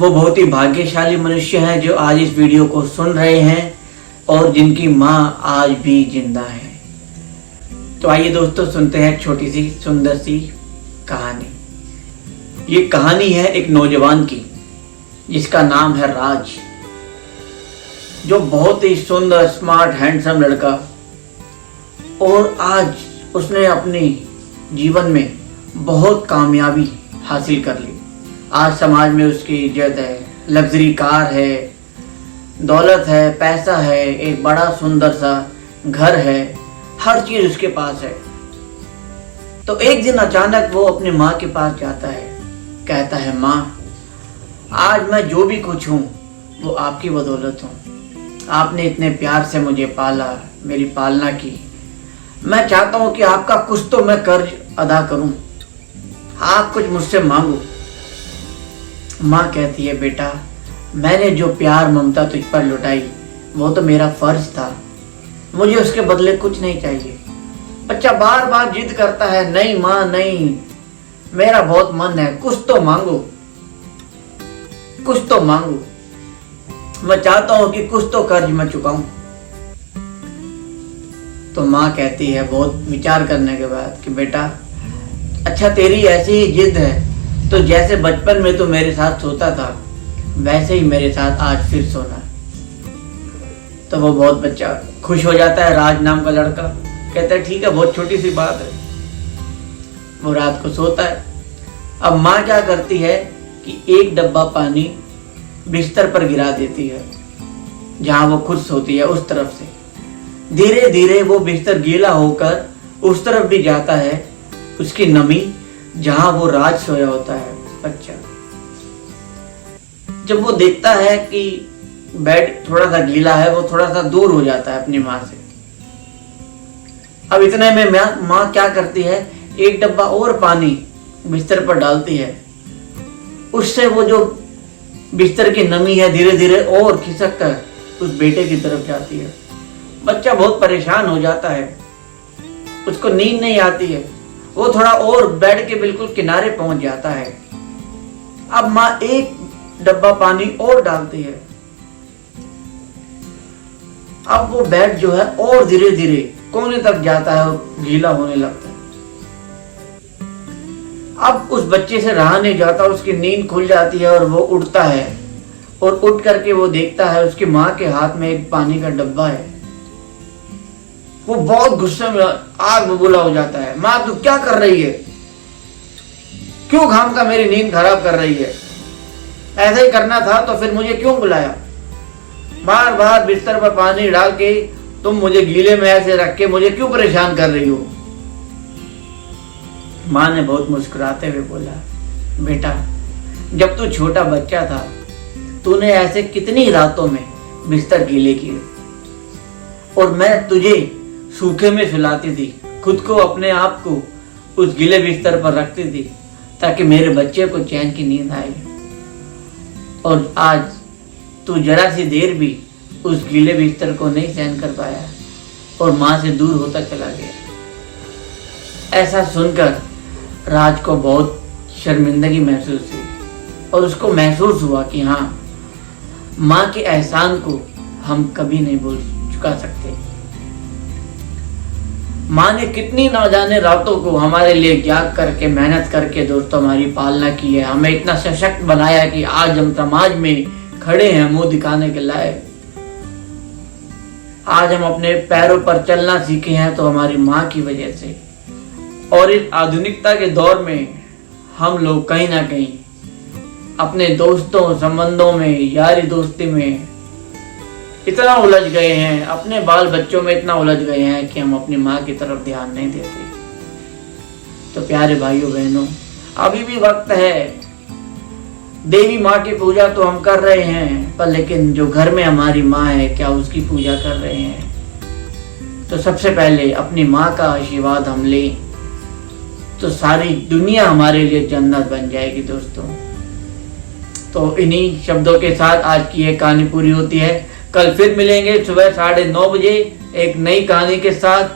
वो बहुत ही भाग्यशाली मनुष्य हैं जो आज इस वीडियो को सुन रहे हैं और जिनकी माँ आज भी जिंदा है। तो आइए दोस्तों सुनते हैं एक छोटी सी सुंदर सी कहानी। ये कहानी है एक नौजवान की जिसका नाम है राज, जो बहुत ही सुंदर स्मार्ट हैंडसम लड़का, और आज उसने अपने जीवन में बहुत कामयाबी हासिल कर ली। आज समाज में उसकी इज्जत है, लग्जरी कार है, दौलत है, पैसा है, एक बड़ा सुंदर सा घर है, हर चीज उसके पास है। तो एक दिन अचानक वो अपनी माँ के पास जाता है, कहता है माँ, आज मैं जो भी कुछ हूँ वो आपकी बदौलत हूँ। आपने इतने प्यार से मुझे पाला, मेरी पालना की। मैं चाहता हूँ कि आपका कुछ तो मैं कर्ज अदा करूँ, आप कुछ मुझसे मांगो। माँ कहती है, बेटा मैंने जो प्यार ममता तुझ पर लुटाई वो तो मेरा फर्ज था, मुझे उसके बदले कुछ नहीं चाहिए। बच्चा बार बार जिद करता है, नहीं माँ नहीं, मेरा बहुत मन है, कुछ तो मांगो, कुछ तो मांगो, मैं चाहता हूं कि कुछ तो कर्ज मैं चुकाऊं। तो माँ कहती है बहुत विचार करने के बाद कि बेटा अच्छा, तेरी ऐसी ही जिद है तो जैसे बचपन में तू मेरे साथ सोता था वैसे ही मेरे साथ आज फिर सोना। तो वो बहुत बच्चा खुश हो जाता है, राज नाम का लड़का कहता है ठीक है, बहुत छोटी सी बात है। वो रात को सोता है। अब माँ क्या करती है कि एक डब्बा पानी बिस्तर पर गिरा देती है, जहां वो खुद सोती है उस तरफ से। धीरे धीरे वो बिस्तर गीला होकर उस तरफ भी जाता है, उसकी नमी जहां वो राज सोया होता है बच्चा। जब वो देखता है कि बेड थोड़ा सा गीला है, वो थोड़ा सा दूर हो जाता है अपनी माँ से। अब इतने में माँ क्या करती है, एक डब्बा और पानी बिस्तर पर डालती है। उससे वो जो बिस्तर की नमी है धीरे धीरे और खिसक कर उस बेटे की तरफ जाती है। बच्चा बहुत परेशान हो जाता है, उसको नींद नहीं आती है। वो थोड़ा और बेड के बिल्कुल किनारे पहुंच जाता है। अब माँ एक डब्बा पानी और डालती है। अब वो बेड जो है और धीरे धीरे कोने तक जाता है और गीला होने लगता है। अब उस बच्चे से रहा नहीं जाता, उसकी नींद खुल जाती है और वो उठता है और उठ करके वो देखता है उसकी माँ के हाथ में एक पानी का डब्बा है। वो बहुत गुस्से में आग बबूला हो जाता है, माँ तू क्या कर रही है, क्यों खाम का मेरी नींद खराब कर रही है, ऐसा ही करना था तो फिर मुझे क्यों बुलाया, बार बार बिस्तर पर पानी डाल के तुम मुझे गीले में ऐसे रख के मुझे क्यों परेशान कर रही हो। माँ ने बहुत मुस्कुराते हुए बोला, बेटा जब तू छोटा बच्चा था तूने ऐसे कितनी रातों में बिस्तर गीले किए और मैं तुझे सूखे में सुलाती थी, खुद को अपने आप को उस गीले बिस्तर पर रखती थी ताकि मेरे बच्चे को चैन की नींद आए। और आज तू जरा सी देर भी उस गीले बिस्तर को नहीं सहन कर पाया और माँ से दूर होता चला गया। ऐसा सुनकर राज को बहुत शर्मिंदगी महसूस हुई और उसको महसूस हुआ कि हाँ, माँ के एहसान को हम कभी नहीं भूल चुका सकते। माँ ने कितनी ना जाने रातों को हमारे लिए जाग करके मेहनत करके दोस्तों हमारी पालना की है, हमें इतना सशक्त बनाया कि आज हम समाज में खड़े हैं मुंह दिखाने के लायक। आज हम अपने पैरों पर चलना सीखे हैं तो हमारी माँ की वजह से। और इस आधुनिकता के दौर में हम लोग कहीं ना कहीं अपने दोस्तों संबंधों में, यारी दोस्ती में इतना उलझ गए हैं, अपने बाल बच्चों में इतना उलझ गए हैं कि हम अपनी माँ की तरफ ध्यान नहीं देते। तो प्यारे भाइयों बहनों, अभी भी वक्त है। देवी माँ की पूजा तो हम कर रहे हैं, पर लेकिन जो घर में हमारी माँ है क्या उसकी पूजा कर रहे हैं? तो सबसे पहले अपनी माँ का आशीर्वाद हम लें तो सारी दुनिया हमारे लिए जन्नत बन जाएगी दोस्तों। तो इन्हीं शब्दों के साथ आज की ये कहानी पूरी होती है। कल फिर मिलेंगे सुबह 9:30 बजे एक नई कहानी के साथ।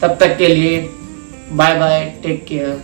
तब तक के लिए बाय बाय, टेक केयर।